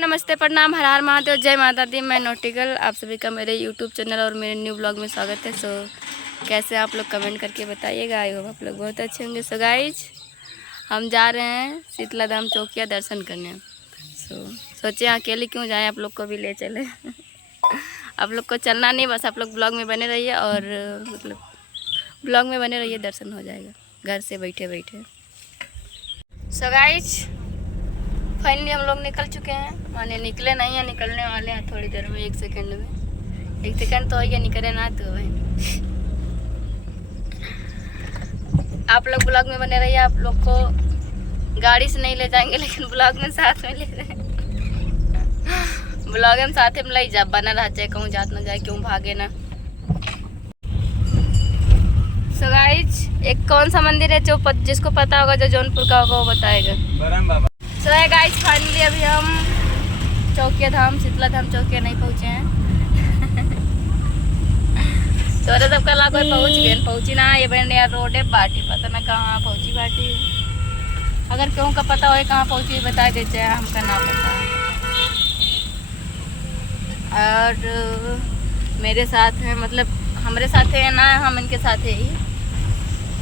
नमस्ते, प्रणाम, हर हर महादेव, जय माता दी। मैं नॉटिकल, आप सभी का मेरे यूट्यूब चैनल और मेरे न्यू ब्लॉग में स्वागत है। कैसे आप लोग कमेंट करके बताइएगा। आई होप आप लोग बहुत अच्छे होंगे। गाइज हम जा रहे हैं शीतला धाम चौकिया दर्शन करने। सोचे अकेले क्यों जाएं, आप लोग को भी ले चले। आप लोग को चलना नहीं, बस आप लोग ब्लॉग में बने रहिए और मतलब ब्लॉग में बने रहिए, दर्शन हो जाएगा घर से बैठे बैठे। गाइज फाइनली हम लोग निकल चुके हैं, माने निकले नहीं है, निकलने वाले हैं थोड़ी देर में, 1 सेकंड में। 1 सेकंड तो ये निकले ना तो भाई। आप लोग ब्लॉग में बने रहिए। आप लोग को गाड़ी से नहीं ले जाएंगे, लेकिन ब्लॉग में साथ में ले जाएंगे। ब्लॉग में साथ में ले जा, बना रह जाए, कहूँ जात ना जाए, क्यों भागे ना। गाइज एक कौन सा मंदिर है जो जिसको पता होगा, जो जौनपुर का होगा वो बताएगा। बाबा। गाइस फाइनली अभी हम चौकिया धाम शीतला धाम चौकिया नहीं पहुँचे हैं। सोरे सब कला कोई पहुँची ना, ये बहन यार रोड है बाटी, पता ना कहाँ पहुँची बाटी। अगर क्यों का पता हो कहाँ पहुँची बता देते हैं, हमका ना पता। और मेरे साथ है, मतलब हमारे साथ है ना, हम इनके साथ है ही।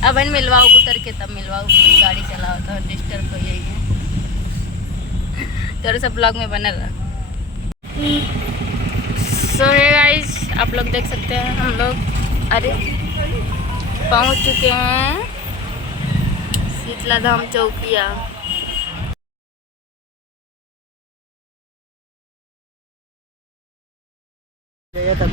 अब इन मिलवाओ उतर के तब मिलवाओ, गाड़ी चलाओ तो डिस्टर्ब तो यही है। तो सब ब्लॉग में बना रहा। हे गाइस आप लोग देख सकते हैं, हम लोग अरे पहुंच चुके हैं शीतला धाम चौकिया। तो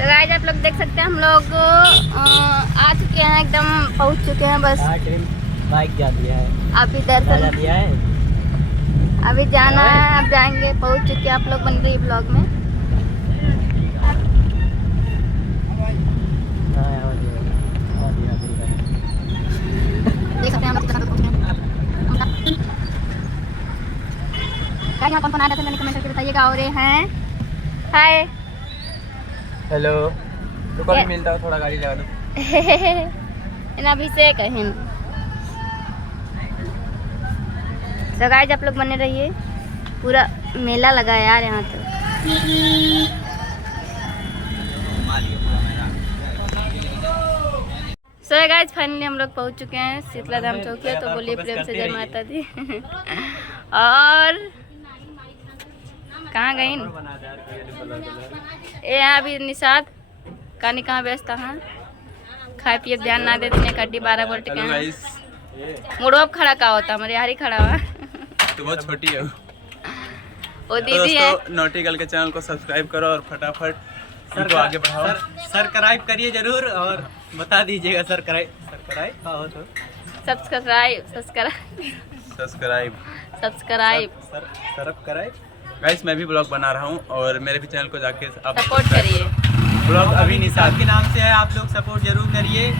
गाइस आप लोग देख सकते हैं, हम लोग आ चुके हैं, एकदम पहुंच चुके हैं। बस बाइक जा दिया है, अभी दर्शन दिया है, अभी जाना है, अब जाएंगे। पहुंच चुके हैं, आप लोग बन रही ब्लॉग में। देख सकते हैं हम यहाँ कौन आ रहा है, कमेंट करके बताइएगा। और हैं हाय हेलो, तो कभी मिलता हो, थोड़ा गाड़ी लगा दो। इन अभिषेक है। तो गाइस आप लोग बने रहिए, पूरा मेला लगा है यार यहाँ तो। गाइस फाइनली हम लोग पहुँच चुके हैं शीतला धाम चौकिया। तो बोलिए प्रेम से जय माता दी। और कहाँ गई ये अभी निषाद कहानी कहाँ व्यस्त है, खाए पिए ध्यान ना देते हैं। कड्डी 12 बोल्ट के मुड़ो अब खड़ा का होता, हमारे यार ही खड़ा हुआ। तो बहुत छोटी है वो दीदी है। नॉटिकल के चैनल को सब्सक्राइब करो और फटाफट इनको आगे बढ़ाओ। सब्सक्राइब करिए जरूर और बता दीजिएगा सब्सक्राइब हो तो सब्सक्राइब। गाइस मैं भी ब्लॉग बना रहा हूँ और मेरे भी चैनल को जाके आप सपोर्ट करिए। ब्लॉग अभी निषाद के नाम से है, आप लोग सपोर्ट जरूर करिए।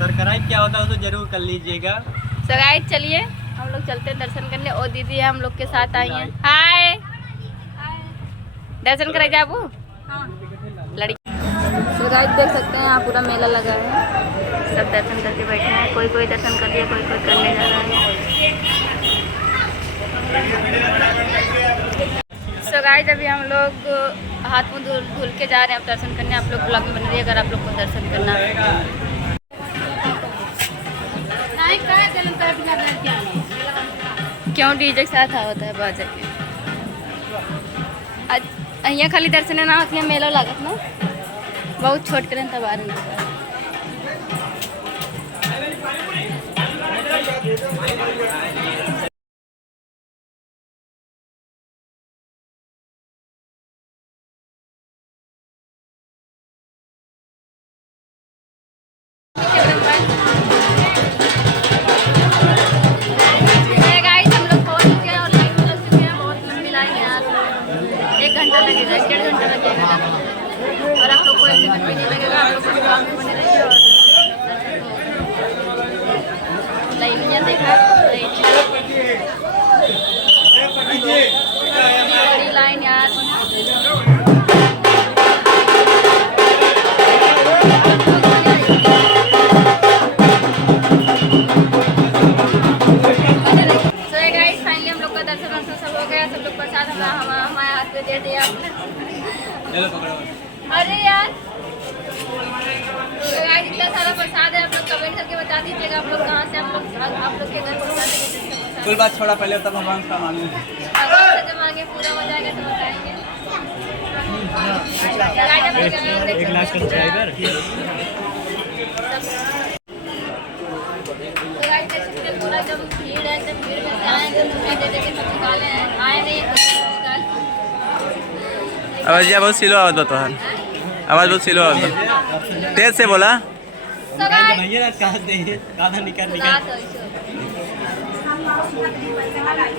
सब्सक्राइब क्या होता है वो तो जरूर कर लीजिएगा। तो गाइस चलिए हम लोग चलते हैं दर्शन करने। और दीदी है हम लोग के साथ आई हैं। हाय दर्शन करे जाबू लड़की। तो गाइस देख सकते हैं, यहाँ पूरा मेला लगा है, सब दर्शन करके बैठे हैं। कोई कोई दर्शन कर लिया, कोई कोई करने जा रहा है। तो गाइस अभी हम लोग हाथ मुंह धुल के जा रहे हैं अब दर्शन करने। आप लोग ब्लॉग में बन रही है अगर आप लोग को दर्शन करना है। क्यों डीजे के साथ होता है बाजा के अहिया खाली दर्शन ना होती है, मेला लागत ना बहुत छोट करें तब आ रहे। और आप लोग को ऐसे भी नहीं लगेगा, आप लोग को ब्लॉग में बने रहिए। और लाइनियाँ देखा बड़ी लाइन यार। सब लोग का दर्शन सब हो गया, सब लोग प्रसाद हमारे हाथ में दे दिया आपने। ले लो पकड़ो। अरे यार, तो यार इतना सारा प्रसाद है, आप लोग कमेंट करके बता दीजिएगा आप लोग कहाँ से, आप लोग के घर पहुँचा देंगे। कोई बात छोड़ा, पहले तब भगवान का मांगे। भगवान से जब मांगे पूरा हो जाएगा तो बताएंगे। एक लाख सब्सक्राइबर। पूरा जब भीड़ है, जब भीड़ में आए तो दे दे के सब निकाले हैं, आए नहीं आवाज बहुत स्लो आवाज बता, आवाज बहुत स्लो आवाज, तेज से बोला। भैया कहाँ से कहाँ निकल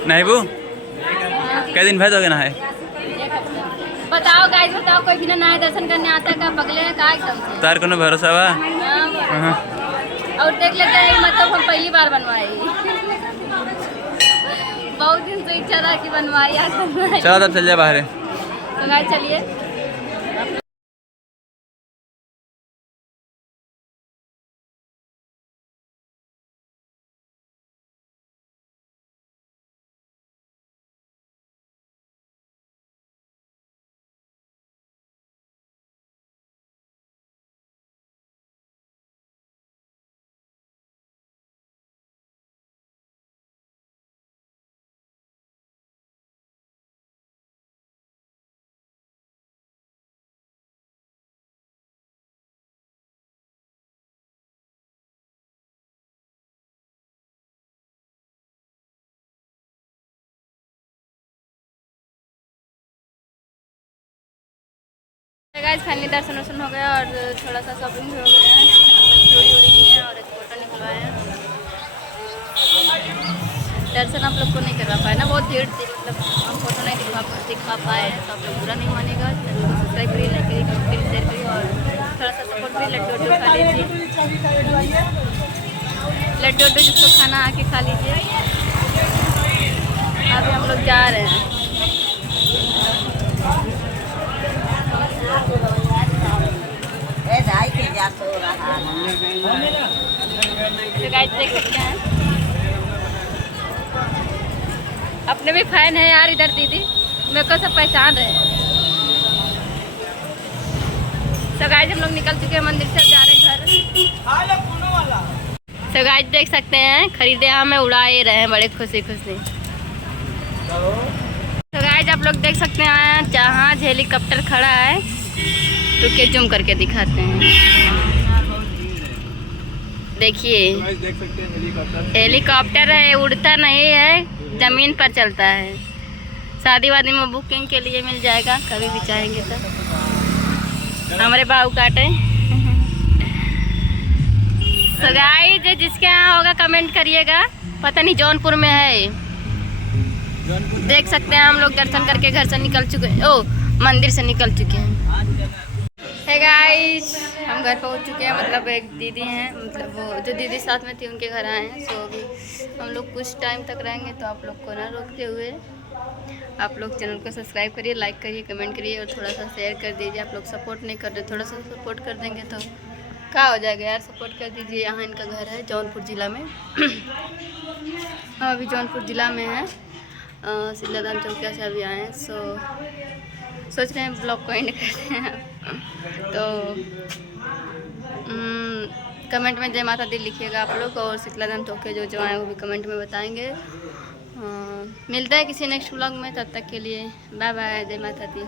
नहीं बू कई दिन भैज हो गए ना है। बताओ गाइस, बताओ कोई बिना नहाए दर्शन करने आता है का? पगले है का एकदम से? तार को भरोसा बा। हाँ। और देख लेते हैं, मतलब हम पहली बार बनवाए, बहुत दिन से इच्छा था कि बनवाए, आज बनवाए। चलो तब चल जा बाहर। तो गाइस चलिए। गाइस फाइनली दर्शन वर्शन हो गया और थोड़ा सा शॉपिंग भी हो गया है, चूड़ी उड़ी लिए हैं और एक फोटो निकलवाए हैं। दर्शन आप लोग को नहीं करवा पाए ना, बहुत भीड़ थी, मतलब हम फोटो नहीं दिखा पाए हैं, तो आप लोग बुरा नहीं मानेगा। सब्सक्राइब करिए, लाइक करिए, कमेंट करिए, शेयर करिए और थोड़ा सा सपोर्ट करिए। लड्डू उड्डू खा लीजिए, लड्डू उड्डू जिसको खाना आके खा लीजिए। अभी हम लोग जा रहे हैं। तो गाइस देख सकते हैं, अपने भी फैन है यार इधर दीदी, मेरे को सब पहचान रहे हैं। तो गाइस हम लोग निकल चुके हैं मंदिर से, जा रहे हैं घर। तो गाइस देख सकते हैं, खरीदे हमें उड़ाए रहे हैं बड़े खुशी खुशी। तो गाइस आप लोग देख सकते हैं जहाँ हेलीकॉप्टर खड़ा है, रुके जूम करके दिखाते हैं। देखिए देख सकते हैं हेलीकॉप्टर है, उड़ता नहीं है, जमीन पर चलता है। शादी वादी में बुकिंग के लिए मिल जाएगा, कभी भी चाहेंगे तो। हमारे बाबू काटे। तो गाइस जिसके यहाँ होगा कमेंट करिएगा, पता नहीं जौनपुर में है। देख सकते हैं हम लोग दर्शन करके घर से निकल चुके हैं, ओ मंदिर से निकल चुके हैं। है गाइस हम घर पहुंच चुके हैं, मतलब एक दीदी हैं, मतलब वो जो दीदी साथ में थी उनके घर आए हैं। सो अभी हम लोग कुछ टाइम तक रहेंगे, तो आप लोग को ना रोकते हुए आप लोग चैनल को सब्सक्राइब करिए, लाइक करिए, कमेंट करिए और थोड़ा सा शेयर कर दीजिए। आप लोग सपोर्ट नहीं कर रहे, थोड़ा सा सपोर्ट कर देंगे तो क्या हो जाएगा यार, सपोर्ट कर दीजिए। यहाँ इनका घर है जौनपुर ज़िला में। हम अभी जौनपुर ज़िला में हैं, सिल्लाधाम चौकिया से अभी आए हैं। सोच रहे हैं ब्लॉग को एंड करते हैं। तो कमेंट में जय माता दी लिखिएगा आप लोग, और सिल्लाधाम चौकिया जो आए वो भी कमेंट में बताएंगे। मिलता है किसी नेक्स्ट ब्लॉग में, तब तक के लिए बाय बाय, जय माता दी।